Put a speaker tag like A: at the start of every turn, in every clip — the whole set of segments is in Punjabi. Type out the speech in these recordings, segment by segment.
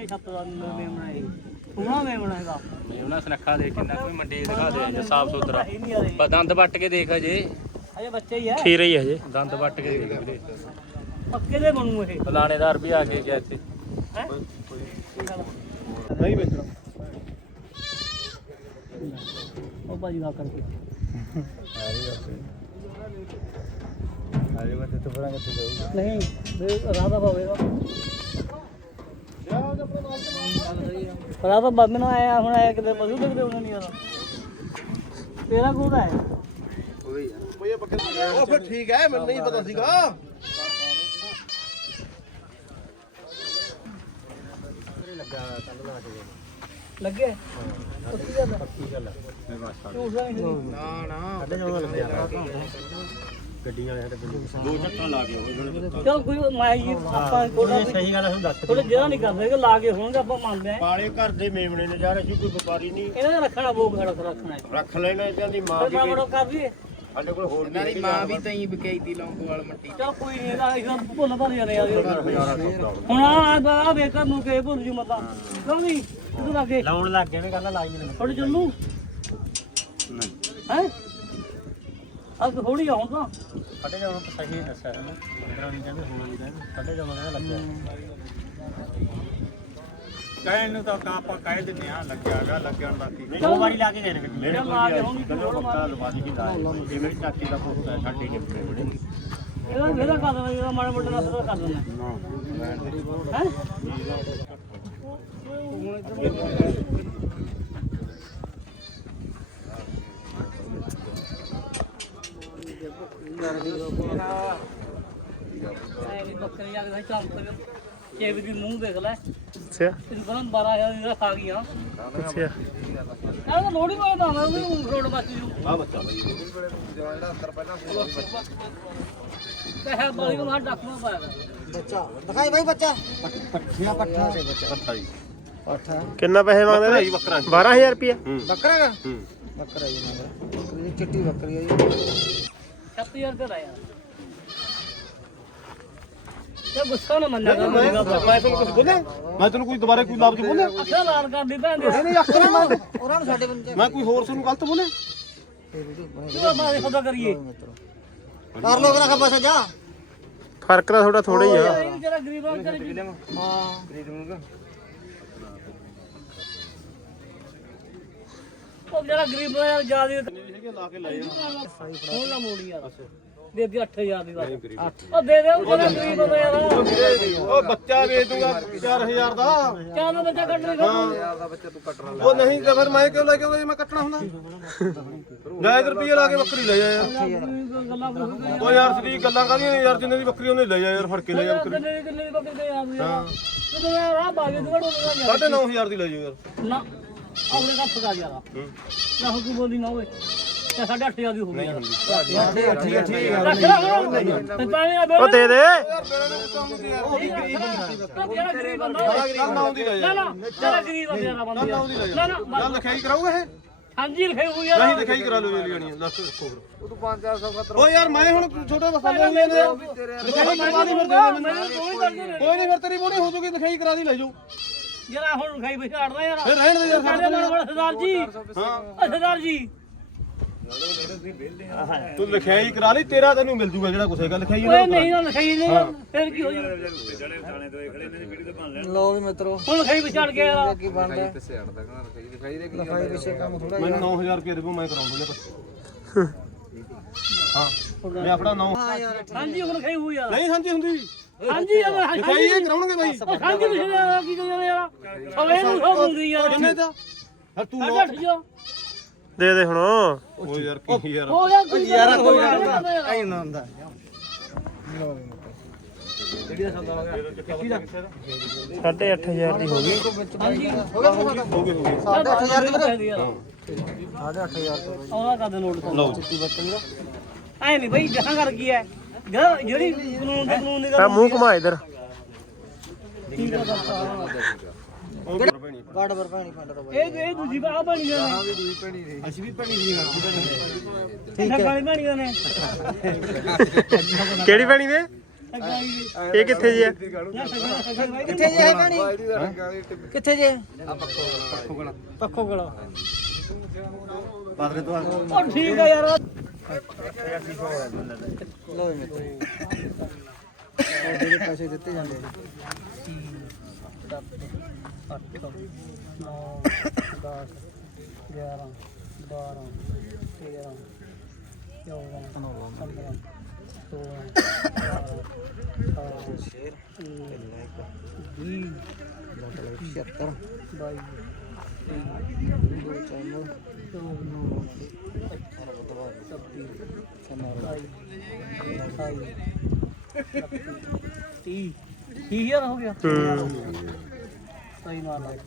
A: 7 ਮੇਮਣਾ ਇਹ ਪੂਰਾ ਮੇਮਣਾ ਹੈਗਾ
B: ਮੇਮਣਾ ਸੁਨੱਖਾ ਦੇ ਕਿੰਨਾ ਕੋਈ ਮੰਡੀ ਦਿਖਾ ਦੇ ਸਾਫ ਸੁਥਰਾ ਪਰ ਦੰਦ ਵੱਟ ਕੇ ਦੇਖ ਅਜੇ
A: ਬੱਚੇ ਹੀ ਹੈ
C: ਖੀਰ ਹੀ ਹੈ ਜੇ
B: ਦੰਦ ਵੱਟ ਕੇ ਦੇਖ ਵੀਰੇ
A: ਪੱਕੇ ਦੇ ਬਣੂ ਇਹ
B: ਫਲਾਣੇਦਾਰ ਵੀ ਆ ਕੇ ਗਿਆ ਇੱਥੇ
A: ਹੈ
C: ਨਹੀਂ ਵੇਚਣਾ
A: ਉਹ ਬਾਜੀ ਦਾ ਕਰਕੇ
B: ਆਰੇ ਬੱਤੇ ਤੋਂ ਪਰਾਂ ਕਿੱਥੇ ਜਾਊਗਾ
A: ਨਹੀਂ ਰਾਧਾ ਪਵੇਗਾ ਰਾਧਾ ਬਾਬੇ ਨਾਲ ਆਇਆ ਹੁਣ ਆਇਆ ਕਿਤੇ ਮਜ਼ੂ ਦੇਖਦੇ ਉਹਨਾਂ ਨਹੀਂ ਆਦਾ ਤੇਰਾ ਕੋਲ ਹੈ
C: ਉਹ ਫਿਰ ਠੀਕ ਹੈ ਮੈਨੂੰ ਨਹੀਂ ਪਤਾ ਸੀਗਾ
A: ਲੱਗੇ ਪੱਕੀ ਗੱਲ
B: ਗੱਡੀਆਂ ਵਾਲੇ ਦੋ ਝੱਟਾਂ ਲਾ ਕੇ
A: ਚਲ ਕੋਈ ਮੈਂ ਜੀ ਆਪਾਂ
B: ਸਹੀ ਗੱਲ ਦੱਸ
A: ਥੋੜੇ ਜਿਹੜਾ ਨਹੀਂ ਕਰਦੇ ਕਿ ਲਾ ਕੇ ਹੋਣਗੇ ਆਪਾਂ ਮੰਨਦੇ ਆ
B: ਪਾਲੇ ਘਰ ਦੇ ਮੇਮਣੇ ਨੇ ਜਾ ਰਹੇ ਸੀ ਕੋਈ ਵਪਾਰੀ ਨਹੀਂ
A: ਇਹਨਾਂ ਨੇ ਰੱਖਣਾ ਬੋਗ ਰੱਖਣਾ
B: ਰੱਖ ਲੈਣਾ ਇਹਨਾਂ ਦੀ ਮਾਂ
A: ਫਿਰ ਮਾੜਾ ਕਰ ਦਈਏ
B: ਸਾਡੇ ਕੋਲ ਹੋਰ
D: ਇਹਨਾਂ ਦੀ ਮਾਂ ਵੀ ਤਈ ਵਿਕਾਈ ਦੀ ਲੌਂਗੋਵਾਲ ਮੰਡੀ
A: ਚਲ ਕੋਈ ਨਹੀਂ ਇਹਦਾ ਭੁੱਲ ਭਰ ਜਾਣੇ ਹੁਣ ਆ ਵੇਖਰ ਨੂੰ ਕੇ ਭੁੱਲ ਜੂ ਮਤਾ ਕਿਉਂ ਨਹੀਂ ਤੂੰ ਲੱਗੇ
B: ਲਾਉਣ ਲੱਗ ਗਏ ਨੇ ਗੱਲ ਲਾਈ ਨਹੀਂ
A: ਥੋੜੀ ਚੱਲੂ ਹੈ ਅੱਜ ਥੋੜੀ ਆਉਂ ਤਾਂ
B: ਸਾਡੇ ਜਦੋਂ ਸਹੀ ਦੱਸਿਆ ਇਹਨੂੰ 15 ਨਹੀਂ ਕਹਿੰਦੇ ਹੋ ਜੀ ਸਾਡੇ ਜਦੋਂ ਕਹਿੰਦਾ ਲੱਗਿਆ ਕਹਿਣ ਨੂੰ ਤਾਂ ਆਪਾਂ ਕਹਿ ਦਿੰਦੇ ਆ ਲੱਗਿਆਗਾ ਲੱਗਣ ਬਾਕੀ ਦੋ ਵਾਰੀ ਲਾ ਕੇ ਗਏ ਨੇ ਮੇਰੇ ਕੋਲ ਲਵਾ ਦੀ ਕਿ ਇਹ ਮੇਰੀ ਚਾਚੀ ਦਾ ਫੋਟੋ ਹੈ ਸਾਡੇ ਨੇ ਬੜੇ
A: ਇਹਦਾ ਕਰ ਦੇਣਾ ਜਿਹੜਾ ਮਾੜਾ ਮੋਟਾ ਦਾ ਕਰ ਦੇਣਾ ਹੈ ਇਹ ਬੱਕਰੀ ਆ ਕੇ ਚੰਪ ਚੇਵ ਦੀ ਮੂੰਹ ਦੇਖ ਲੈ
C: ਅੱਛਾ
A: ਇਹਨੂੰ ਕਹਿੰਦਾ 12000 ਦੀ ਖਾ ਗਈਆਂ
C: ਅੱਛਾ
A: ਇਹ ਲੋੜੀ ਕੋਈ ਨਾ ਮੈਂ ਉਹਨੂੰ ਰੋਡ ਬਾਕੀ ਨੂੰ
C: ਆ ਬੱਚਾ ਬਾਈ
D: ਜਿਹੜਾ ਅੰਦਰ ਪਹਿਲਾਂ
A: ਕਹੇ ਬਾਲੀ ਨੂੰ ਹੱਥ ਡੱਕਣਾ ਪਾਇਆ
D: ਬੱਚਾ ਦਿਖਾਈ ਬਾਈ ਬੱਚਾ ਪੱਠੀਆਂ ਪੱਠਾ ਦੇ ਬੱਚਾ
B: ਪੱਠਾ ਜੀ
D: ਪੱਠਾ
C: ਕਿੰਨਾ ਪੈਸੇ ਮੰਗਦੇ ਨੇ 12000 ਰੁਪਏ
D: ਬੱਕਰਾ ਦਾ ਬੱਕਰਾ ਜੀ ਨਾ ਬੱਕਰੀ ਦੀ ਚਿੱਟੀ ਬੱਕਰੀ ਹੈ ਜੀ
A: 7000 ਰੁਪਏ ਦਾ ਯਾਰ ਤੇ ਗੁੱਸਾ ਨਾ ਮੰਨਿਆ ਕਰ
C: ਮੈਂ ਤੈਨੂੰ ਕੁਝ ਬੋਲਿਆ ਮੈਂ ਤੈਨੂੰ ਕੋਈ ਦੁਬਾਰੇ ਕੋਈ ਲਫ਼ਜ਼ ਬੋਲਿਆ
A: ਅੱਖਾਂ ਲਾਲ ਕਰਦੀ ਭੈਣ ਦੇ
C: ਨਹੀਂ ਅੱਖਰ ਮੈਂ
D: ਉਹਨਾਂ ਨੂੰ ਸਾਡੇ ਬੰਦੇ
C: ਮੈਂ ਕੋਈ ਹੋਰ ਤੁਹਾਨੂੰ ਗਲਤ ਬੋਲਿਆ
A: ਕਿਉਂ ਆਪਾਂ ਖੁਦਾ ਕਰੀਏ
D: ਕਰ ਲੋ ਕਰਾ ਖੱਬਾ ਸਜਾ
C: ਫਰਕ ਤਾਂ ਥੋੜਾ ਥੋੜਾ ਹੀ ਆ
A: ਇਹ ਜਿਹੜਾ ਗਰੀਬਾਂ ਵਿਚਾਰੇ
D: ਹਾਂ
A: ਉਹ ਜਿਹੜਾ ਗਰੀਬ ਆ ਯਾਰ ਜਿਆਦਾ
C: ਲਾ ਕੇ ਲੈ
A: ਹੁਣ ਨਾ ਮੋੜੀ ਯਾਰ ਦੇ ਦੇ 8000 ਦੀ ਬਸ ਉਹ ਦੇ ਦੇ ਉਹ ਜਿਹੜਾ ਗਰੀਬ ਆ ਯਾਰ
C: ਉਹ ਬੱਚਾ ਵੇਚ ਦੂੰਗਾ 4000 ਦਾ
A: ਚਾਹ ਦਾ ਬੱਚਾ ਕੱਢ ਰਿਹਾ
C: ਉਹ ਨਹੀਂ ਤੇ ਫਿਰ ਮੈਂ ਕਿਉਂ ਲੈ ਕੇ ਆਉਂਦਾ ਮੈਂ ਕੱਟਣਾ ਹੁੰਦਾ ਜਾਇਦ ਰੁਪਏ ਲਾ ਕੇ ਬੱਕਰੀ ਲੈ ਜਾ ਯਾਰ
A: ਗੱਲਾਂ ਬੋਲਦੇ
C: ਉਹ ਯਾਰ ਸਰੀ ਗੱਲਾਂ ਕਾਹਦੀਆਂ ਨੇ ਯਾਰ ਜਿੰਨੇ ਦੀ ਬੱਕਰੀ ਉਹਨੇ ਲੈ ਜਾ ਯਾਰ ਫੜ ਕੇ ਲੈ ਜਾ ਬੱਕਰੀ
A: ਕਿੰਨੇ ਦੀ ਬੱਕਰੀ ਦੇ ਯਾਰ ਤੂੰ ਯਾਰ ਆ ਬਾਗੇ ਦਵੜ ਹੋ
C: 9500 ਦੀ ਲੈ ਜਾ ਯਾਰ
A: ਨਾ ਆਪਣੇ ਦਾ ਫਗਾ ਯਾਰ ਨਾ ਹੋ ਤੂੰ ਬੋਲੀ ਨਾ ਹੋਵੇ ਤੇ 8.5 ਦੀ ਹੋ ਗਈ ਯਾਰ
C: ਠੀਕ ਹੈ
A: ਉਹ
C: ਦੇ ਦੇ
A: ਜਿਹੜਾ ਗਰੀਬ ਬੰਦਾ ਨਾ ਨਾ ਜਿਹੜਾ ਗਰੀਬ ਬੰਦਾ ਨਾ ਨਾ
C: ਚੱਲ ਲਿਖਾਈ ਕਰਾਊਗਾ ਇਹ
A: ਹਾਂਜੀ ਲਿਖੇ ਹੋਈ ਯਾਰ
C: ਨਹੀਂ ਲਿਖਾਈ ਕਰਾ ਲਓ ਜੀ ਲੈਣੀ ਲੱਖ ਰੱਖੋ ਫਿਰ
D: ਉਹ ਤੂੰ 5-400
C: ਓ ਯਾਰ ਮੈਂ ਹੁਣ ਛੋਟੇ ਬਸਾਂ ਲੈ ਲੈਂਦੇ ਲਿਖਾਈ ਕਰਵਾ ਦੀ ਫਿਰ ਕੋਈ ਨਹੀਂ ਫਿਰ ਤੇਰੀ ਬੋਣੀ ਹੋ ਜੂਗੀ ਲਿਖਾਈ ਕਰਾ ਦੀ ਲੈ ਜਾਓ
A: ਯਾਰ ਹੁਣ ਲਿਖਾਈ ਵਿਛਾੜਦਾ ਯਾਰ
C: ਫਿਰ ਰਹਿਣ ਦੇ ਯਾਰ
A: ਸਾਡੇ ਨਾਲ ਸਰਦਾਰ ਜੀ
C: ਹਾਂ
A: ਸਰਦਾਰ ਜੀ
C: ਤੂੰ ਲਿਖਾਈ ਕਰਾ ਲਈ ਤੇਰਾ ਤੈਨੂੰ ਮਿਲ ਜੂਗਾ ਜਿਹੜਾ ਕੁਛ ਹੈਗਾ ਲਿਖਾਈ
A: ਓਏ ਨਹੀਂ ਨਾ ਲਿਖਾਈ ਨਹੀਂ ਫਿਰ ਕੀ ਹੋ ਜੂ
D: ਲੋ ਵੀ ਮਿੱਤਰੋ
A: ਹੁਣ ਲਿਖਾਈ ਵਿਛਾੜ ਕੇ ਯਾਰ
D: ਕੀ ਬਣਦਾ ਲਿਖਾਈ ਪਿੱਛੇ ਕੰਮ ਥੋੜਾ
C: ਮੈਨੂੰ 9000 ਰੁਪਏ ਦੇਵੋ ਮੈਂ ਕਰਾਉਂ ਦੂੰਗਾ ਹਾਂ ਮੈਂ ਆਪਣਾ 9
A: ਹਾਂਜੀ ਹੁਣ ਲਿਖਾਈ ਹੋਈ ਯਾਰ
C: ਨਹੀਂ ਹਾਂਜੀ ਹੁੰਦੀ
A: ਹਾਂਜੀ ਯਾਰ
C: ਲਿਖਾਈ ਇਹ ਕਰਾਉਣਗੇ ਬਾਈ
A: ਹਾਂਜੀ ਲਿਖੇ ਯਾਰ ਕੀ ਕਹਿੰਦੇ ਯਾਰ ਸਵੇ ਨੂੰ ਸਭ ਹੁੰਦੀ ਯਾਰ
C: ਕਿੰਨੇ ਦਾ ਫਿਰ ਤੂੰ
A: ਅੱਠ ਜੋ
C: ਦੇ ਦੇ ਹੁਣ ਓ ਯਾਰ ਕੀ ਯਾਰ
A: ਹੋ ਗਿਆ ਕੋਈ ਯਾਰ ਹੋ ਗਿਆ
D: ਐਂ ਨਾ ਹੁੰਦਾ
A: ਜਿਹੜੀ ਦਾ ਸੌਦਾ ਹੋ ਗਿਆ
C: 8500 ਦੀ ਹੋ ਗਈ
A: ਹਾਂਜੀ
D: ਹੋ ਗਿਆ
C: ਹੋ ਗਈ
D: 8.5 ਦੀ ਵੀਰੇ
A: ਯਾਰ
D: 8.5
A: ਆਉਣਾ ਕਦ ਨੋਟ ਤੋਂ
C: ਲਓ
D: ਚਿੱਟੀ ਬੱਕਰੀ ਦਾ
A: ਐ ਨਹੀਂ ਬਈ ਜਹਾਂ ਕਰ ਕੀ ਹੈ ਜਿਹੜੀ ਕਾਨੂੰਨ ਦੀ
C: ਆ ਮੂੰਹ ਘੁਮਾ ਇਧਰ
A: ਠੀਕ ਆ
D: ਗਾੜ ਵਰ ਪਾਣੀ ਪੰਡ ਦਾ ਬਾਈ
A: ਇਹ ਦੂਜੀ ਆ ਬਣੀ ਨੇ
D: ਹਾਂ ਵੀ ਦੂਈ ਪੈਣੀ ਦੇ
C: ਅਸੀਂ ਵੀ ਭਣੀ ਦੀ
A: ਠੀਕ ਹੈ ਬਣੀ ਨੇ
C: ਕਿਹੜੀ ਭੈਣੀ ਦੇ
E: ਇਹ ਕਿੱਥੇ ਜੀ ਹੈ?
D: ਕਿੱਥੇ ਜੇ ਹੈ ਕਹਾਣੀ ਕਿੱਥੇ ਜੇ ਪੱਖੋ ਗਲਾ
C: ਬਾਦਰੇ ਤੋਂ
A: ਉਹ ਠੀਕ ਆ ਯਾਰ
D: ਲੋ ਮਿੱਤਰੋ ਉਹਦੇ ਪੈਸੇ ਦਿੱਤੇ ਜਾਂਦੇ
A: 7 8 9 10 11 12 13 14 15
D: ਸ਼ੇਰ
A: 20
D: 76
A: 22 30 ਹਜ਼ਾਰ ਹੋ ਗਿਆ ਸਹੀ ਮਾਰ ਲਾ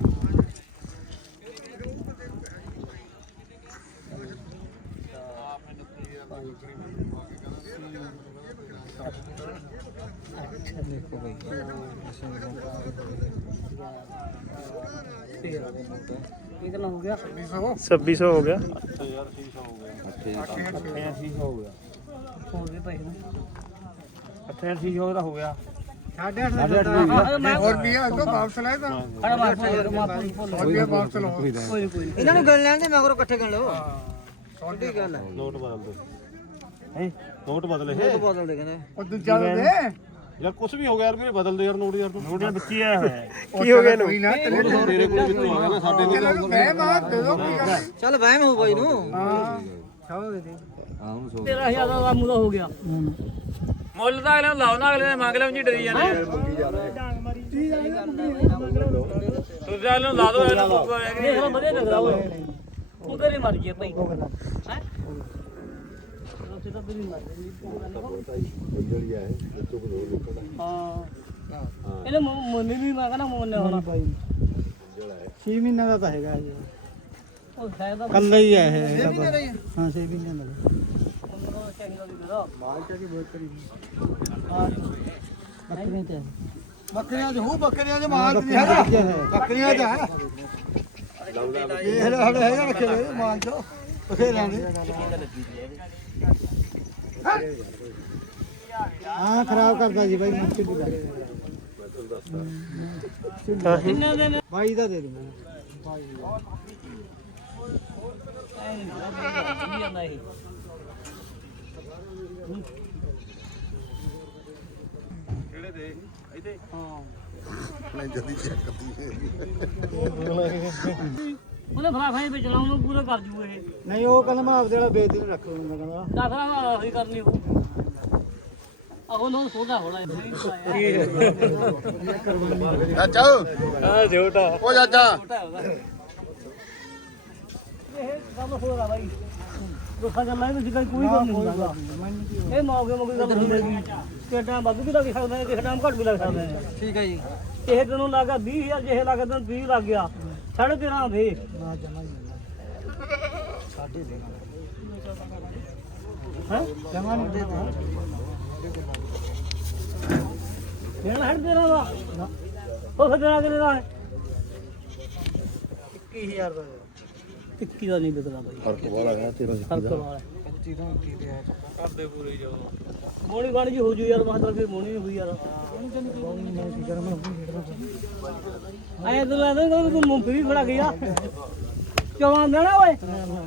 D: ਦੇਖੋ ਬਈ
A: ਇਹ ਕਿੰਨਾ ਹੋ ਗਿਆ
E: 2600 ਹੋ ਗਿਆ।
B: 8800 ਹੋ ਗਿਆ
A: ਹੋਰ ਵੀ ਪੈਸੇ
B: 8800 ਦਾ ਹੋ ਗਿਆ
A: ਹੋਰ
C: ਵੀ ਆ ਅੱਗੋਂ ਵਾਪਸ ਲੈ ਤਾਂ ਵਾਪਸ ਲਓ
D: ਇਹਨਾਂ ਨੂੰ ਗਿਣ ਲੈਣ ਦੇ ਮਗਰੋਂ ਇਕੱਠੇ ਗਿਣ ਲਓ ਛੋਟੀ ਗੱਲ ਹੈ
B: ਨੋਟ ਬਦਲ ਦੋ ਹੈ ਨੋਟ ਬਦਲੇ
D: ਉਹ ਬਦਲ ਦੇ ਕਹਿੰਦੇ
C: ਉਹ ਦੂਜਾ ਦੇ
B: ਯਾਰ ਕੁਝ ਵੀ ਹੋ ਗਿਆ ਯਾਰ ਮੇਰੇ ਬਦਲ ਦੇ ਯਾਰ ਨੋਟ ਯਾਰ ਨੋਟ ਦੇ ਵਿੱਚ ਹੀ ਆਇਆ ਹੋਇਆ
E: ਕੀ ਹੋ ਗਿਆ ਇਹਨੂੰ?
C: ਕੋਈ ਨਾ
B: ਤੇਰੇ ਕੋਲ ਵਿੱਚੋਂ ਆ ਗਿਆ ਨਾ ਸਾਡੇ ਕੋਲ
C: ਮੈਂ ਬਾਤ ਦੇ ਦੋ ਕੀ ਗੱਲ
D: ਚੱਲ ਵਹਿਮ ਹੋ ਬਾਈ ਨੂੰ
C: ਹਾਂ
A: 13000 ਦਾ ਮੁੱਲ ਹੋ ਗਿਆ
B: ਮੁੱਲ ਤਾਂ ਅਗਲੇ ਨੂੰ ਲਾਓ ਨਾ ਅਗਲੇ ਨੇ ਮੰਗ ਲਿਆ ਜੀ ਡਰੀ ਜਾਂਦੇ ਤੁਸੀਂ ਅਗਲੇ ਨੂੰ ਲਾ ਦੋ ਅਗਲੇ ਨੂੰ
A: ਇਹ ਸਾਰਾ ਵਧੀਆ ਲੱਗਦਾ ਓਏ ਉਹਦੇ ਲਈ ਮਰ ਗਿਆ ਭਾਈ ਹੈ ਉੱਥੇ ਤਾਂ ਤੇਰੀ ਮਰ ਗਈ ਹਾਂ ਇਹਨੇ ਮੁੰਨੇ ਵੀ ਮੈਂ ਕਹਿੰਦਾ ਮੁੰਨੇ ਹੋਣਾ
C: 6 ਮਹੀਨਾ ਦਾ ਤਾਂ ਹੈਗਾ ਜੀ
A: ਉਹ ਸ਼ਾਇਦ
C: ਕੱਲਾ ਹੀ ਹੈ ਇਹ
D: ਇਹ ਵੀ ਨਹੀਂ
C: ਹਾਂ 6 ਮਹੀਨੇ ਦਾ
A: ਚੰਗਾ ਵੀ ਮੇਰਾ
C: ਮਾਲ ਚਾ ਕੀ ਬਹੁਤ ਕਰੀ
A: ਬੱਕਰੀਆਂ ਤੇ
C: ਬੱਕਰੀਆਂ ਚ ਹੂੰ ਬੱਕਰੀਆਂ ਚ ਮਾਲ ਨਹੀਂ ਹੈਗਾ ਬੱਕਰੀਆਂ ਚ ਹੈ ਇਹ ਹਲੇ ਹੈਗਾ ਰੱਖੇ ਹੋਏ ਮਾਲ ਚ ਬਥੇਰਿਆਂ ਦੇ ਹਾਂ ਖਰਾਬ ਕਰਦਾ ਜੀ ਬਾਈ ਮੁੱਛ ਵੀ
A: ਕਿੰਨਾ ਦੇ ਨੇ
C: ਬਾਈ ਦਾ ਦੇ ਦੂੰਗਾ
A: ਐ ਨਹੀਂ ਜਾਂਦਾ ਇਹ
B: ਕਿਹੜੇ ਦੇ ਇਹਦੇ
A: ਹਾਂ ਉਹਨੇ ਫਲਾਫਾਂ ਵਿੱਚ ਲਾਉਣ ਨੂੰ ਪੂਰਾ ਕਰ ਜੂ ਇਹ
C: ਨਹੀਂ ਉਹ ਕਹਿੰਦਾ ਮੈਂ ਆਪਦੇ ਵਾਲਾ ਵੇਚ ਨੂੰ ਰੱਖ ਲੂੰਗਾ ਕਹਿੰਦਾ
A: ਤਾਂ ਫਿਰ ਆਹ ਹੀ ਕਰਨੀ ਉਹ ਆਹੋ ਨੂੰ ਸੋਦਾ ਹੋਣਾ
C: ਚਾਚਾ
E: ਆ ਝੋਟਾ
C: ਉਹ ਚਾਚਾ
A: ਇਹ ਕੰਮ ਹੋ ਰਿਹਾ ਬਾਈ ਦੁੱਖਾਂ ਗੱਲਾਂ ਵਿੱਚ ਕੋਈ ਗੱਲ ਨਹੀਂ ਹੁੰਦਾ ਇਹ ਮੌਕੇ ਗੱਲ ਹੁੰਦੀ ਕਿ ਟਾਈਮ ਵੱਧ ਵੀ ਲੱਗ ਸਕਦਾ ਹੈ ਕਿ ਟਾਈਮ ਘੱਟ ਵੀ ਲੱਗ ਸਕਦਾ ਹੈ
D: ਠੀਕ ਹੈ ਜੀ
A: ਇਹ ਤੈਨੂੰ ਲੱਗਾ 20000 ਜਿਹੇ ਲੱਗਾ ਤੈਨੂੰ 20 ਲੱਗ ਗਿਆ 13.5 ਦੇ ਹੈ
C: ਜਮਾ ਨਹੀਂ ਦੇ
A: ਦੇਣਾ ਹਟ ਦੇਣਾ ਦਾ ਉਹ ਫਿਰ ਦੇਣਾ ਕਿੰਨੇ ਦਾ ਹੈ
C: 21000 ਦਾ
A: 21 ਦਾ ਨਹੀਂ ਵਿਕਦਾ ਬਾਈ
C: ਫਰਕ ਵਾਲਾ ਹੈ ਤੇਰਾ
A: ਫਰਕ ਵਾਲਾ
D: 25 ਤੋਂ 30 ਤੇ ਹੈ
B: ਕਰਦੇ ਪੂਰੇ ਜਾਓ
A: ਮੋਣੀ ਗਾਣੀ ਜੀ ਹੋ ਜੂ ਯਾਰ ਮਤਲਬ ਕਿ ਮੋਣੀ ਹੋਈ ਯਾਰ ਆਏ ਤੂੰ ਲੈ ਦੇ ਤੂੰ ਮੁੰਫਲੀ ਫੜਾ ਗਿਆ ਚਵਾਂ ਦੇਣਾ ਓਏ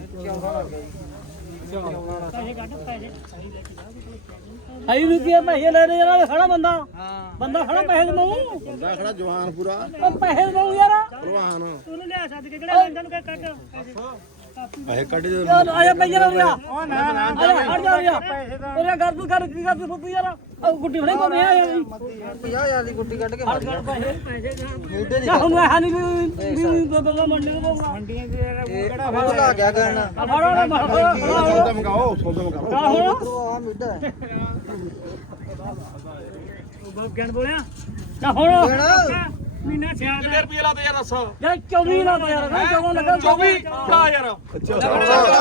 A: ਆਈ ਨੂੰ ਕੀ ਪੈਸੇ ਲੈ ਰਹੇ ਯਾਰ ਖੜਾ ਬੰਦਾ ਬੰਦਾ ਖੜਾ ਪੈਸੇ ਦਵਾਉਂ
C: ਬੰਦਾ ਖੜਾ ਜਵਾਨ ਪੂਰਾ
A: ਉਹ ਪੈਸੇ ਦਵਾਉਂ ਯਾਰ
C: ਪ੍ਰਵਾਨ
A: ਤੂੰ ਲਿਆ ਛੱਡ ਕੇ ਕਿਹੜੇ ਬੰਦਿਆਂ ਨੂੰ ਕੱਢ
C: ਪੈਸੇ ਕੱਢ ਦੇ
A: ਯਾਰ ਆਇਆ ਪਈ ਯਾਰ ਉਹ ਨਾ ਨਾ ਹਟ ਜਾ ਯਾਰ ਉਹਨੇ ਕਰ ਤੂੰ ਕਰ ਕੀ ਕਰ ਤੂੰ ਯਾਰ ਉਹ ਗੁੱਡੀ ਫੜੇ ਕੋਨੇ ਆ ਯਾਰ
D: 50000 ਦੀ ਗੁੱਟੀ ਕੱਢ ਕੇ
A: ਹਟ ਜਾ ਪੈਸੇ
D: ਮੀਡੇ
A: ਨਾ ਹੁਣ ਹੈ ਨਹੀਂ ਵੀ ਬੰਦਾ ਮੰਡੀ ਨੂੰ ਪਾਉਂਗਾ ਮੰਡੀਆਂ
D: ਨਹੀਂ ਉਹ ਲਾ ਗਿਆ ਗਣ
A: ਫੜੋ ਨਾ
C: ਸੌਦਾ ਮਗਾਓ ਸੌਦਾ ਮਗਾਓ
A: ਹੁਣ
D: ਆ ਮੀਡਾ
A: ਉਹ ਬਾਪ ਗਿਣ ਬੋਲਿਆ ਨਾ ਹੁਣ
D: ਗਣ
A: ਮਹੀਨਾ
C: 6000 ਰੁਪਏ ਲਾ ਦੇ ਯਾਰ ਦੱਸ
A: ਯਾਰ 24 ਨਾ ਯਾਰ 14 ਲੱਗਾ
C: 24 ਲਾ ਯਾਰ
A: 14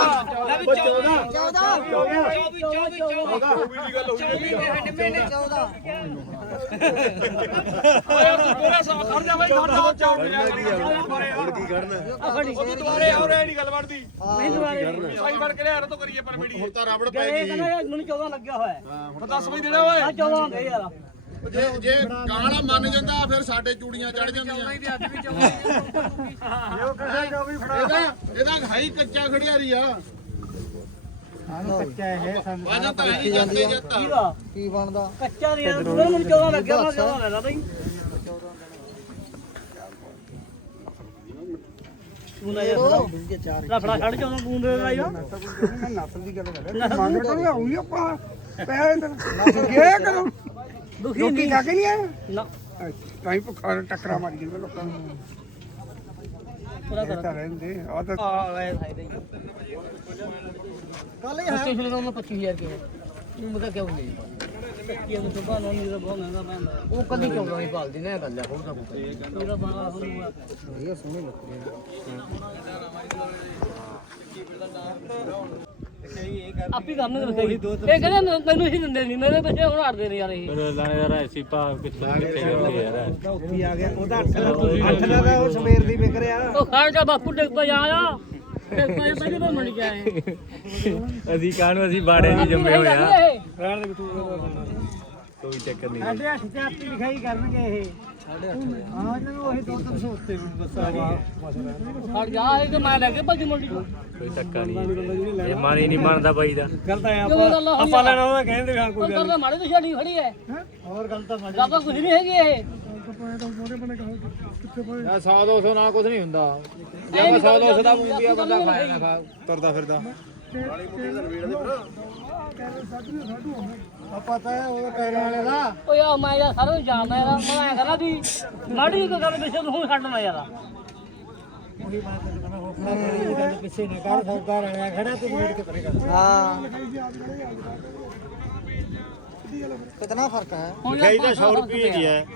C: ਯਾਰ ਤੂੰ ਪੂਰਾ ਸਾਹ ਖੜ ਜਾ ਬਾਈ ਖੜ ਜਾ ਚੌਕ
B: ਹੁਣ ਕੀ ਕਰਨਾ
C: ਉਹ ਦੁਬਾਰੇ ਆਉ ਰਹੀ ਗੱਲ ਬਣਦੀ
A: ਨਹੀਂ ਦੁਬਾਰੇ
C: ਸਾਈ ਫੜ ਕੇ ਲਿਆ ਤੋਂ ਕਰੀਏ ਪਰ ਮੇੜੀ
B: ਹੁਣ ਤਾਂ ਰਬੜ ਪੈ
A: ਗਏ
B: ਗਈ
A: ਕਹਿੰਦਾ ਯਾਰ ਮੈਨੂੰ 14 ਲੱਗਿਆ ਹੋਇਆ ਹੈ।
C: ਹੁਣ 10 ਵਜੇ ਦੇਣਾ ਓਏ
A: ਆ 14 ਹੁੰਦੇ ਯਾਰ
B: ਜੇ ਗਾਣਾ ਮੰਨ ਜਾਂਦਾ ਫਿਰ ਸਾਡੇ ਚੂੜੀਆਂ ਚੜ ਜਾਂਦੀਆਂ ਇਹਦਾ ਹਾਈ ਕੱਚਾ ਖੜਿਆਰੀ ਆ
D: ਕੱਚਾ ਇਹ
B: ਵਾਜਾ ਤਾਂ ਨਹੀਂ ਜਾਂਦੇ ਜੱਤਾ
A: ਕੀਦਾ
D: ਕੀ ਬਣਦਾ
A: ਕੱਚਾ ਨਹੀਂ ਯਾਰ ਮੈਨੂੰ 14 ਲੱਗਿਆ ਮੈਂ 14 ਲੈ ਲਾ ਬਈ ਤੂੰ ਨਾ ਯਾਰ ਲਫੜਾ ਛੱਡ 14 ਤੂੰ ਦੇ ਲਾਈ ਨਾ
D: ਮੈਂ ਨਸਲ ਦੀ ਗੱਲ ਕਰ
A: ਮੰਨ
D: ਤਾਂ ਹੋਈ ਆਪਾਂ ਪੈਸੇ ਕੀ ਕਰੋ
A: ਦੁਖੀ
D: ਲੋਕੀ
A: ਨਹੀਂ
D: ਜਾ ਕੇ ਨਹੀਂ ਆਏ
A: ਨਾ
D: ਤਾਂ ਹੀ ਭੁੱਖਾ ਟੱਕਰਾ ਮਾਰੀ ਜਾਂਦੇ ਲੋਕਾਂ ਨੂੰ
A: ਪੂਰਾ
D: ਇਹ ਤਾਂ ਰਹਿੰਦੇ ਆ ਤਾਂ
A: ਕੱਲ ਹੀ ਸਟੇਸ਼ਨ ਦਾ ਮੈਂ 25000 ਕੇ ਤੂੰ ਮਗਾ ਕਿਉਂ ਨਹੀਂ ਕੀ ਉਹ ਤੋਂ ਬਾਅਦ ਨਹੀਂ ਦਾ ਬਹੁਤ ਮਹਿੰਗਾ ਪੈਂਦਾ ਉਹ ਕਦੀ ਕਿਉਂ ਨਹੀਂ ਪਾਲਦੀ ਨਾ ਇਹ ਗੱਲ ਹੈ ਹੋਰ ਤਾਂ ਪੂਰਾ 12 ਹੋਊਗਾ
D: ਇਹ ਸੋਹਣੇ ਲੱਗੇ
A: ਆਪੀ ਕੰਮ ਨਹੀਂ ਰਖਾਈ ਇਹ ਕਹਿੰਦੇ ਤੈਨੂੰ ਹੀ ਦਿੰਦੇ ਨਹੀਂ ਮੇਰੇ ਬੱਚੇ ਹੁਣ ਹਟਦੇ ਨੇ ਯਾਰ ਇਹ
E: ਲਾਣੇਦਾਰ ਐਸੀ ਭਾਵ ਕਿੱਥੇ ਜਾਂਦੇ ਯਾਰ
D: ਉੱਥੇ ਆ ਗਿਆ ਉਹਦਾ 8 ਦਾ ਉਹ ਸਵੇਰ ਦੀ ਵਿਕ ਰਿਹਾ
A: ਉਹ ਖਾਣ ਦਾ ਬਾਪੂ ਡਿੱਗ ਪਿਆ ਆ ਤੇ ਪਹਿਲੇ ਤੋਂ ਮੰਨ ਗਿਆ ਇਹ
E: ਅਸੀਂ ਕਾਹਨੂੰ ਅਸੀਂ ਬਾੜੇ ਨਹੀਂ ਜੰਮੇ ਹੋਏ ਆ
A: ਰਹਿਣ
E: ਦੇ ਕੋਈ ਚੱਕਰ ਨਹੀਂ
D: ਸਾਡੇ 8 ਤੇ ਆਪੀ ਲਿਖਾਈ ਕਰਨਗੇ ਇਹ ਹਾਂ ਇਹਨਾਂ ਨੂੰ ਉਹੀ 200 ਉੱਤੇ ਬਸ ਆ ਗਏ
A: ਹਟ ਜਾ ਇਹ ਤੇ ਮੈਂ ਲੈ ਕੇ ਭੱਜ ਮੰਡੀ ਚੋਂ
E: ਕੋਈ ਧੱਕਾ ਨਹੀਂ ਇਹ ਮਨ ਹੀ ਨਹੀਂ ਮੰਨਦਾ ਬਾਈ ਦਾ
D: ਗੱਲ ਤਾਂ
A: ਆਪਾਂ ਲੈਣਾ ਉਹਦਾ ਕਹਿੰਦੇ ਹਾਂ ਕੋਈ ਗੱਲ ਮਾੜੇ ਤੋਂ ਛੜੀ ਖੜੀ ਹੈ
D: ਹੋਰ ਗੱਲ ਤਾਂ
A: ਗੱਲ ਤਾਂ ਕੁਝ ਨਹੀਂ ਹੈਗੀ ਇਹ
D: 100 200 ਨਾਲ ਕੁਝ ਨਹੀਂ ਹੁੰਦਾ ਜੇ 100 200 ਦਾ ਮੂੰਗੀਆ ਬੰਦਾ ਖਾਇਆ ਨਾ ਖਾ
B: ਤੁਰਦਾ ਫਿਰਦਾ
D: ਪਤਾ ਹੈ ਉਹ ਕਹਿਣ ਵਾਲੇ ਦਾ
A: ਓਏ ਆ ਮੈਂ ਯਾਰ ਸਾਰਾ ਜਾਣਦਾ ਯਾਰ ਮੈਂ ਕਹਿੰਦਾ ਵੀ ਮਾੜੀ ਜਿਹੀ ਗੱਲ ਪਿੱਛੇ ਤੂੰ ਛੱਡਣਾ ਯਾਰ
D: ਉਹੀ ਬਾਤ ਹੈ ਗੱਲ ਪਿੱਛੇ ਨਾ ਕਰ ਸਰਦਾਰ ਆਇਆ ਖੜਾ ਤੂੰ ਵੇਟ ਕੇ ਕਰੇਗਾ ਹਾਂ ਕਿੰਨਾ ਫਰਕ ਹੈ
A: ਹੁਣ
B: ਲਿਖਾਈ ਤਾਂ 100 ਰੁਪਏ ਦੀ ਹੈ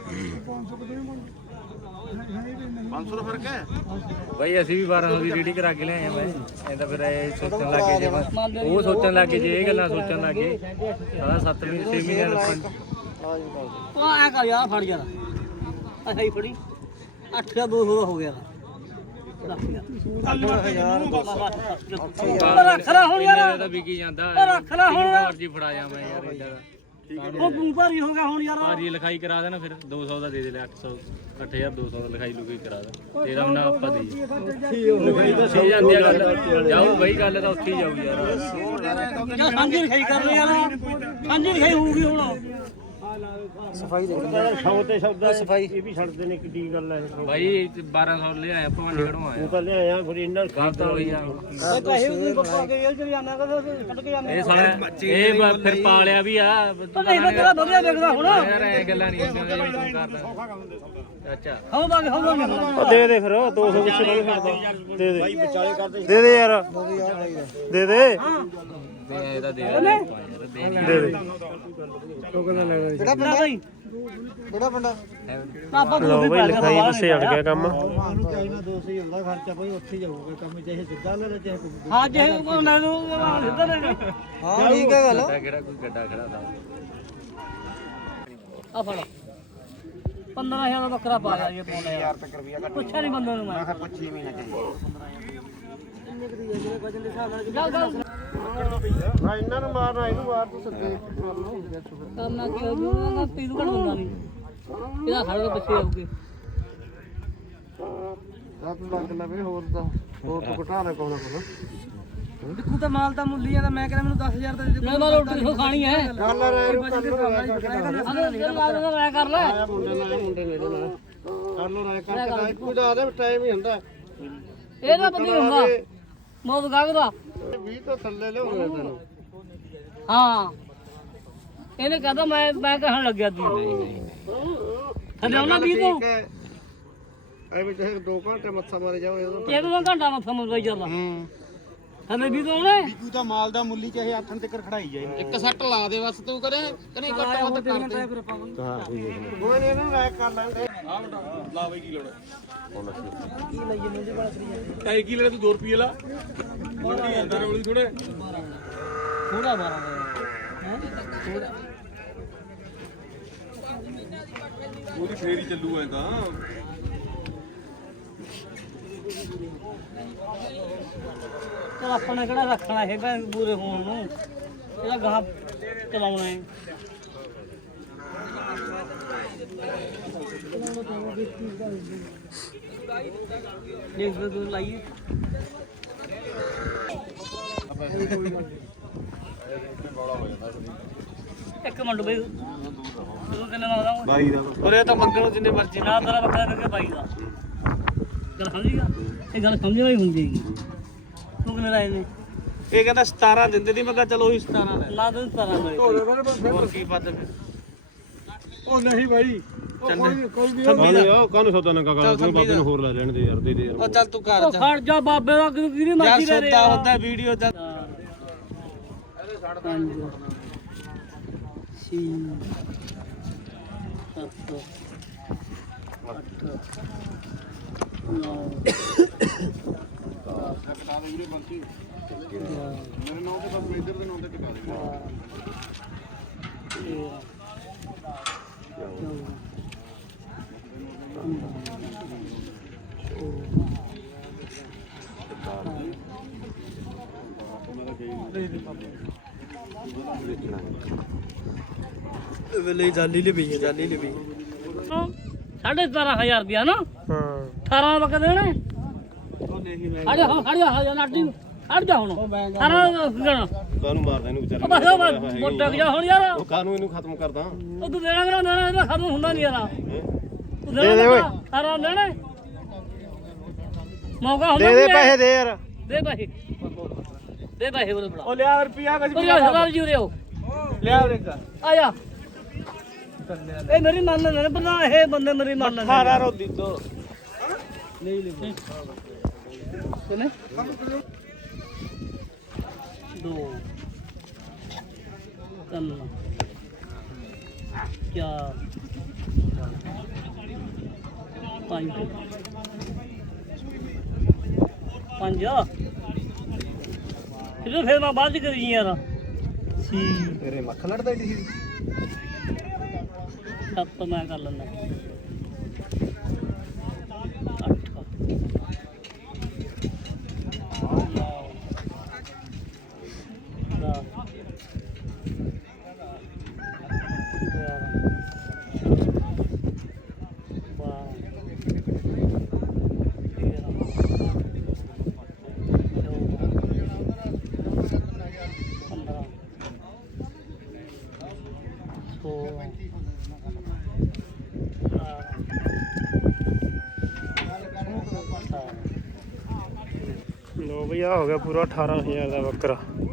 B: 500 ਦਾ ਫਰਕ ਹੈ
E: ਬਾਈ ਅਸੀਂ ਵੀ 1200 ਦੀ ਰੀਡਿੰਗ ਕਰਾ ਕੇ ਲਿਆਏ ਆ ਬਾਈ ਇਹ ਤਾਂ ਫਿਰ ਇਹ ਸੋਚਣ ਲੱਗੇ ਜੇ ਉਹ ਸੋਚਣ ਲੱਗੇ ਜੇ ਇਹ ਗੱਲਾਂ ਸੋਚਣ ਲੱਗੇ ਸਾਰਾ 7ਵੀਂ 6ਵੀਂ ਦਾ
A: ਉਹ ਐ ਕਰ ਯਾਰ ਫੜ ਯਾਰ ਅੱਛਾ ਹੀ ਫੜੀ 8200 ਦਾ ਹੋ ਗਿਆ ਰੱਖ ਲੈ ਹੁਣ ਯਾਰ
E: ਤਾਂ ਵਿਕੀ ਜਾਂਦਾ
A: ਰੱਖ ਲੈ ਹੁਣ
E: ਮਰਜੀ ਫੜਾ ਜਾ ਮੈਂ ਯਾਰ ਇਦਾਂ ਦਾ
A: ਉਹ ਤੂੰ ਭਾਰੀ ਹੋ ਗਿਆ ਹੁਣ ਯਾਰ
E: ਭਾਰੀ ਲਿਖਾਈ ਕਰਾ ਦੇਣਾ ਫਿਰ 200 ਦਾ ਦੇ ਦੇ ਲੈ 800 8200 ਦਾ ਲਿਖਾਈ ਲੁਕਾਈ ਕਰਾ ਦੇ ਤੇਰਾ ਨਾ ਆਪਾਂ ਦੇ ਲਿਖਾਈ ਤਾਂ ਸਹੀ ਜਾਂਦੀ ਆ ਗੱਲ ਜਾਊ ਬਈ ਗੱਲ ਤਾਂ ਉੱਥੇ ਹੀ ਜਾਊ ਯਾਰ
A: ਯਾਰ ਸਾਂਝੀ ਲਿਖਾਈ ਕਰ ਲੈ ਯਾਰ ਸਾਂਝੀ ਲਿਖਾਈ ਹੋਊਗੀ ਹੁਣ
D: ਸਫਾਈ ਦੇ
B: ਸੌ ਤੇ ਸੌਦਾ ਸਫਾਈ ਇਹ ਵੀ ਛੱਡਦੇ ਨੇ ਕਿੱਡੀ ਗੱਲ ਹੈ
E: ਬਾਈ 1200 ਲੈ ਆਇਆ ਭਵਨ ਕਢਵਾ ਆਇਆ
B: ਉਹ ਤਾਂ ਲਿਆਇਆ ਫਿਰ ਇਹਨਾਂ
E: ਗੱਲ ਤਾਂ ਹੋਈ ਆ
A: ਇਹ ਪੈਸੇ ਵੀ ਬੱਪਾ ਕੇ ਜੇਲ੍ਹ ਚ ਜਾਣਾ ਕਹਿੰਦਾ ਕੱਢ ਕੇ ਜਾਣਾ
E: ਇਹ ਸਾਲਾ ਇਹ ਫਿਰ ਪਾਲਿਆ ਵੀ ਆ
A: ਉਹ ਨਹੀਂ ਮੈਂ ਤੇਰਾ ਵਧੀਆ ਦੇਖਦਾ ਹੁਣ
E: ਯਾਰ ਇਹ ਗੱਲਾਂ ਨਹੀਂ ਹੁੰਦੀਆਂ ਅੱਛਾ
A: ਹੋ
E: ਦੇ ਦੇ ਫਿਰ 200 ਪਿੱਛੇ ਨਹੀਂ ਫਿਰਦਾ ਦੇ ਦੇ ਦੇ ਦੇ ਯਾਰ ਦੇ ਦੇ ਦੇ ਇਹਦਾ ਦੇ ਦੇ ਦੇ
A: ਕਿਹੜਾ ਪਿੰਡ ਭਾਈ
D: ਕਿਹੜਾ ਪਿੰਡਾ
A: ਆਪਾਂ
E: ਲੋ ਬਈ ਲਿਖਾਈ ਪਿੱਛੇ ਅੜ ਗਿਆ ਕੰਮ
D: ਨੂੰ ਚਾਹੀਦਾ 200 ਹੀ ਹੁੰਦਾ ਖਰਚਾ ਭਾਈ ਉੱਥੇ ਜਾਊਗਾ ਕੰਮ ਚਾਹੇ ਸਿੱਧਾ ਲੈ ਲੈ ਚਾਹੇ ਕੋਈ
A: ਹਾਂ ਜੇ ਲੈ ਲਓ ਸਿੱਧਾ ਲੈ ਲਓ
D: ਹਾਂ ਠੀਕ ਹੈ ਗੱਲ
E: ਕਿਹੜਾ ਕੋਈ ਗੱਡਾ ਖੜਾ ਦਾ
A: ਆ ਫੜ 15000 ਦਾ ਬੱਕਰਾ ਪਾ ਲਿਆ ਜੇ ਪਾਉਂਦਾ ਯਾਰ ਤੱਕ ਰੁਪਿਆ ਪੁੱਛਿਆ ਨਹੀਂ ਬੰਦੇ ਨੂੰ ਮੈਂ
B: 25 ਮਹੀਨਾ
A: ਚੱਲ
B: ਇਹਨਾਂ ਨੂੰ ਮਾਰਨਾ ਇਹਨੂੰ ਮਾਰ ਤੂੰ ਸੱਦੇ
A: ਕਰਨਾ ਕੀ ਹੋ ਜੂਗਾ ਤੀਰੂ ਘੜ ਬੰਦਾ ਨਹੀਂ ਇਹਦਾ ਖੜ ਕੇ ਪਿੱਛੇ ਆਉਗੇ
D: ਰੱਬ ਲੱਗ ਲਵੇ ਹੋਰ ਤਾਂ ਹੋਰ ਤੋਂ ਘਟਾ ਲੈ ਕੋਣਾ ਕੋਣਾ
A: ਦੇਖੂ ਤਾਂ ਮਾਲ ਤਾਂ ਮੁੱਲੀ ਜਾਂਦਾ ਮੈਂ ਕਹਿੰਦਾ ਮੈਨੂੰ 10000 ਦਾ ਦੇ ਦੇ ਮੈਂ ਰੋਟੀ ਖੋ ਖਾਣੀ ਹੈ
D: ਕਰ ਲੈ ਰੇ ਕਰ
A: ਕਰ ਲੈ
D: ਮੁੰਡੇ ਨਾਲ ਕਰ ਲੋ ਰਾਇ ਕਰਕੇ ਕੋਈ ਦਾ ਦੇ ਟਾਈਮ ਹੀ ਹੁੰਦਾ
A: ਇਹਦਾ ਬੰਦੀ ਹੁੰਦਾ ਮੌਤ ਗਾਗਦਾ
D: 20 ਤੋਂ ਥੱਲੇ ਲਿਆਉਂਦੇ ਤੈਨੂੰ
A: ਹਾਂ ਇਹਨੇ ਕਹਦਾ ਮੈਂ ਕਹਿਣ ਲੱਗਿਆ ਤੀ ਥੱਲੇ ਉਹਨਾਂ ਵੀ ਤੋਂ
D: ਐ ਵੀ ਚਾਹੇ 2 ਘੰਟੇ ਮੱਥਾ ਮਾਰੇ ਜਾਓ ਇਹਦਾ
A: ਇੱਕ ਦੋ ਘੰਟਾ ਮੱਥਾ ਮਰਵਾਈ ਜਾਂਦਾ ਥੱਲੇ ਵੀ ਤੋਂ ਉਹਨੇ
D: ਤੂੰ ਤਾਂ ਮਾਲ ਦਾ ਮੁੱਲੀ ਚਾਹੇ ਆਥਣ ਤੇ ਖੜਾਈ ਜਾਏ
C: ਇੱਕ ਸੱਟ ਲਾ ਦੇ ਬਸ ਤੂੰ ਕਰੇ ਕਨੇ ਘੱਟ ਵੱਧ ਕਰ ਦੇ
D: ਕੋਈ ਨਹੀਂ ਇਹਨੂੰ ਰਾਇ ਕਰ ਲੈਂਦੇ
F: ਲਾ ਬਈ ਕੀ ਲਾਉਣਾ
A: ਕੀ ਲਈ ਜਾਂਦੇ ਦੀ ਬਾਤ ਕਰੀ
F: ਕਾਈ ਕੀ ਲੈਣਾ ਤੂੰ 2 ਰੁਪਏ ਲਾ ਮੰਡੀ ਅੰਦਰ ਰੋਲੀ ਥੋੜੇ
A: ਥੋੜਾ 12 ਹੈ ਥੋੜਾ
F: ਉਹਦੀ ਫੇਰ ਹੀ ਚੱਲੂ ਐ ਤਾਂ
A: ਚਲ ਆਪਾਂ ਨੇ ਕਿਹੜਾ ਰੱਖਣਾ ਹੈਗਾ ਪੂਰੇ ਹੋਣ ਨੂੰ ਇਹਦਾ ਗਾਹ ਚਲਾਉਣਾ ਹੈ ਦੇਖ ਲਓ ਤੂੰ ਲਾਈਏ ਇੱਕ ਮਿੰਟ ਬਈ ਤੂੰ ਕਿੰਨੇ ਮੰਗਦਾ
F: 22 ਦਾ
E: ਪਰ ਇਹ ਤਾਂ ਮੰਗਣੋਂ ਜਿੰਨੇ ਮਰਜ਼ੀ
A: ਨਾ ਤੇਰਾ ਬੱਕਰਾ ਕਰਕੇ ਬਾਈ ਦਾ ਗੱਲ ਸਮਝੀਗਾ ਇਹ ਗੱਲ ਸਮਝਣ ਵਾਲੀ ਹੁੰਦੀ ਹੈਗੀ ਤੂੰ ਕਿੰਨੇ ਲਾਏ ਨੇ
E: ਇਹ ਕਹਿੰਦਾ 17 ਦਿੰਦੇ ਦੀ ਮੈਂ ਕਿਹਾ ਚਲੋ ਉਹੀ 17 ਲੈ
A: ਲਾ ਦੇ 17 ਮੇਰੇ
E: ਹੋਰ ਕੀ ਵੱਧ ਫਿਰ
F: ਉਹ ਨਹੀਂ ਭਾਈ ਕੋਈ ਵੀ
E: ਕਾਹਨੂੰ ਸੌਦਾ ਨਾ ਕਾਕਾ ਕੋਈ ਬਾਬੇ ਨੂੰ ਹੋਰ ਲੈ ਲੈਣ ਦੇ ਯਾਰ ਦੇ ਦੇ ਉਹ ਚੱਲ ਤੂੰ ਕਰ
A: ਉਹ ਖੜ ਜਾ ਬਾਬੇ ਦਾ ਕਿਹਦੀ
E: ਯਾਰ
A: ਮਰਜ਼ੀ ਦੇ
E: ਸੌਦਾ ਹੁੰਦਾ ਵੀਡੀਓ ਦਾ
F: ਮੇਰੇ ਨਾਮ ਤੇ ਬਸ ਮੇਜਰ ਦੇ ਨਾਮ ਤੇ ਟਿਕਾ ਦੇ
E: ਵੇਲੇ ਜਾਲੀ ਲਈ ਪਈ ਜਾਲੀ ਲਈ ਪਈ
A: 17,500 ਰੁਪਿਆ ਨਾ
E: ਹਾਂ
A: 18 ਬੱਕਰੇ ਦੇਣੇ ਹਟ ਜਾ ਨਾਟੀ ਹਟ ਜਾ ਹੁਣ 18 ਗਣਾ
E: ਕਾਹਨੂੰ ਮਾਰਦਾ ਇਹਨੂੰ ਵਿਚਾਰੇ
A: ਬਸ ਮੋਟਾ ਗਿਆ ਹੁਣ ਯਾਰ
E: ਉਹ ਕਾਹਨੂੰ ਇਹਨੂੰ ਖਤਮ ਕਰਦਾ
A: ਉਹ ਤੂੰ ਦੇਣਾ ਇਹਦਾ ਖਤਮ ਹੁੰਦਾ ਨਹੀਂ ਯਾਰ ਤੂੰ ਦੇ ਓਏ 18 ਦੇਣੇ ਮੌਕਾ ਹੁੰਦਾ
E: ਦੇ ਪੈਸੇ ਦੇ ਯਾਰ
A: ਦੇ ਪੈਸੇ ਉਹਦੇ ਬੜਾ
E: ਉਹ ਲਿਆ ਰੁਪਿਆ ਕੁਝ
A: ਉਹ ਸਰਦਾਰ ਜੀ ਉਰੇ ਆਓ
E: ਲਿਆ ਰੇਗਾ
A: ਆ ਜਾ ਇਹ ਮੇਰੀ ਮੰਨ ਲੈਣੇ ਬੰਦਾ ਇਹ ਬੰਦੇ ਮੇਰੀ ਮੰਨ ਲੈਣੇ
E: 18 ਰੋਦੀ ਤੋਂ
A: ਨਹੀਂ ਕਿਨੇ 2 3 4 5 ਫਿਰ ਮੈਂ ਬਾਅਦ ਚ ਕਰੀ ਯਾਰ
E: ਤੇਰੇ ਮੱਖ ਲੜਦਾ ਏਡੀ ਸੀ
A: ਸੱਤ ਮੈਂ ਕਰ ਲੈਂਦਾ
E: ਲੋ ਬਈ ਆ ਹੋ ਗਿਆ ਪੂਰਾ 18000 ਦਾ ਬੱਕਰਾ